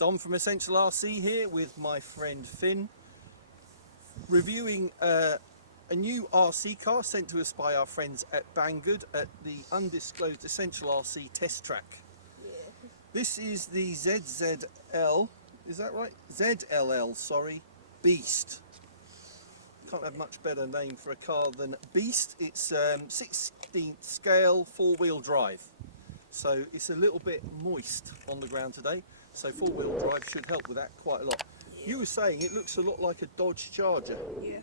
Dom from Essential RC here with my friend Finn, reviewing a new RC car sent to us by our friends at Banggood at the undisclosed Essential RC test track. Yeah. This is the ZLL, is that right? ZLL, sorry, Beast. Can't have much better name for a car than Beast. It's 16th scale, 4-wheel drive. So it's a little bit moist on the ground today. So 4-wheel drive should help with that quite a lot. Yeah. You were saying it looks a lot like a Dodge Charger. Yeah,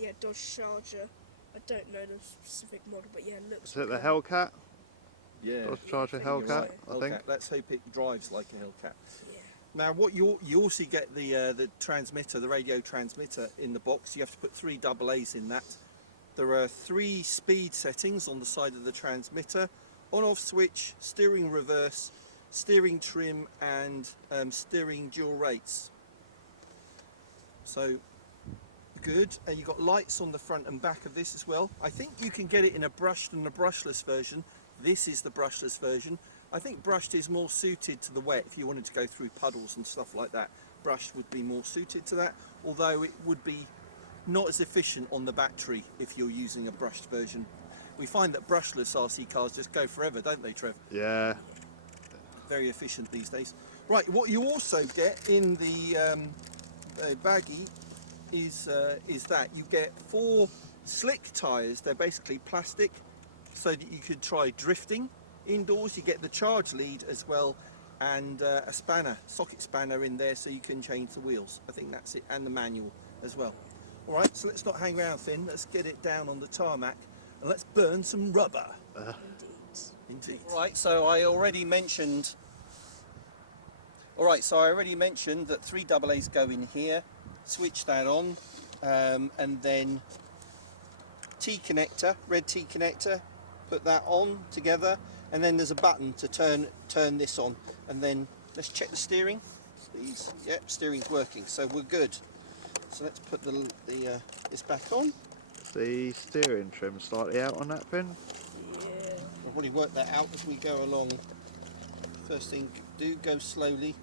yeah, Dodge Charger. I don't know the specific model, but yeah, it looks. Is it the Hellcat? Yeah. Dodge Charger Yeah, Hellcat, Right, I think. Hellcat. Let's hope it drives like a Hellcat. Yeah. Now, what you also get the transmitter, the radio transmitter in the box. You have to put 3 AA's in that. There are 3 speed settings on the side of the transmitter: on-off switch, steering reverse, steering trim, and steering dual rates. So good. And you've got lights on the front and back of this as well. I think you can get it in a brushed and a brushless version. This is the brushless version. I think brushed is more suited to the wet. If you wanted to go through puddles and stuff like that, brushed would be more suited to that, although it would be not as efficient on the battery if you're using a brushed version. We find that brushless RC cars just go forever, don't they, Trev? Yeah. Very efficient these days. Right, what you also get in the baggie is that you get 4 slick tyres. They're basically plastic, so that you could try drifting indoors. You get the charge lead as well, and a spanner, socket spanner in there, so you can change the wheels. I think that's it, and the manual as well. All right, so let's not hang around, Finn. Let's get it down on the tarmac and let's burn some rubber. Indeed. Right, so I already mentioned. All right, so I already mentioned that 3 AA's go in here. Switch that on, and then T connector, red T connector. Put that on together, and then there's a button to turn this on. And then let's check the steering. Please. Yep, steering's working, so we're good. So let's put this back on. The steering trim slightly out on that pin. Yeah. I've already worked that out as we go along. First thing, do go slowly.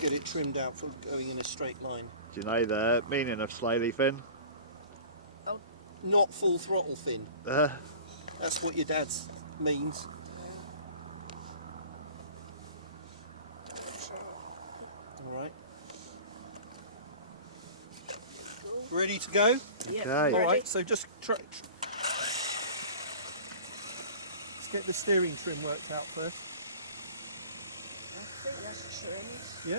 Get it trimmed out for going in a straight line. Do you know the meaning of slowly, Finn? Oh. Not full throttle, Finn. That's what your dad's means. All right. Ready to go? Yeah. Okay. All right. So just let's get the steering trim worked out first. I think that's trimmed. Yeah.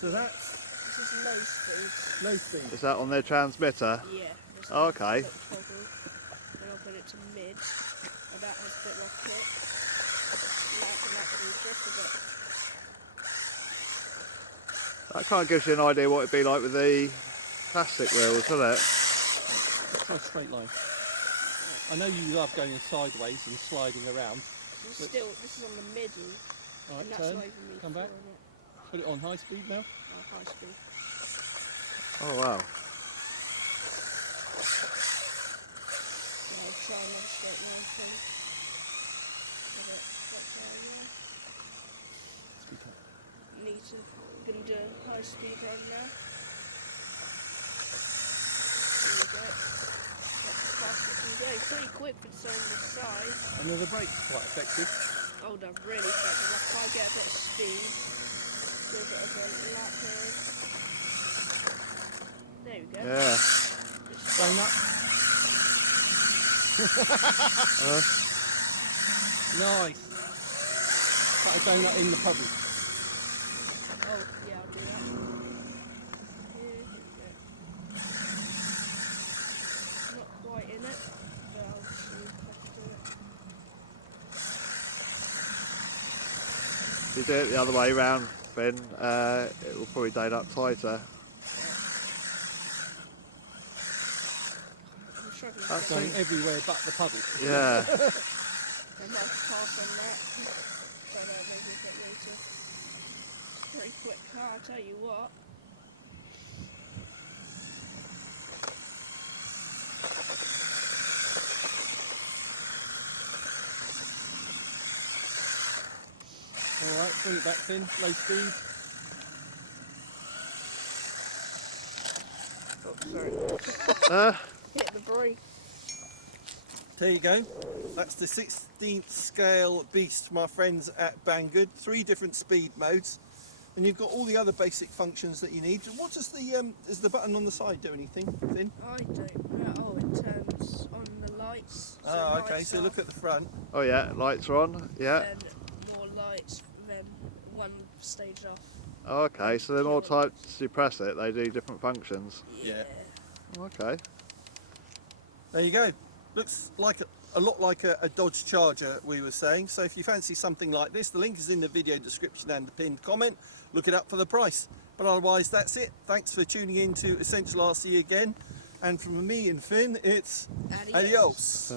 So that's This is low speed. low speed. Is that on their transmitter? Yeah. this Oh, is okay. a toggle. Then I'll put it to mid, and that has a bit more kick. And that can actually drift a bit. That kind of gives you an idea what it'd be like with the plastic wheels, doesn't it? Let's try a straight line. I know you love going sideways and sliding around. This is on the middle. All right, And that's turn. not even me Come back. throwing it. Put it on high speed now. High speed. Oh wow. And I'll try another straight line thing. Speed up. Need to. I'm gonna do a high speed run now. There we go. That's as fast as we go. Pretty quick for something this size. And then the brake's quite effective. Hold on, really effective. If I get a bit of speed, do a bit of a lap here. There we go. Yeah. Donut. Nice. Cut a donut in the puddle. Oh, yeah, I'll do that. Here we go. Not quite in it, but I'll see if I can do it. If you do it the other way round, Finn, it will probably date up tighter. I'm struggling. That's to Going everywhere but the puddle. Yeah. I might pass on that. Try that maybe a bit later. Pretty quick car, I'll tell you what. All right. Right, bring it back, Finn. Low speed. Oh, sorry. Hit the brake. There you go. That's the 16th scale beast, my friends at Banggood. 3 different speed modes, and you've got all the other basic functions that you need. What does the button on the side do anything, Finn? I don't know. Oh, it turns on the lights. So Oh, okay. lights So off, look at the front. Oh yeah, lights are on. Yeah. Then more lights. Then one stage off. Oh, okay, so the more times you press it, they do different functions. Yeah. Okay. There you go. Looks like a lot like a Dodge Charger, we were saying. So if you fancy something like this, the link is in the video description and the pinned comment. Look it up for the price. But otherwise, that's it. Thanks for tuning in to Essential RC again. And from me and Finn, it's adios.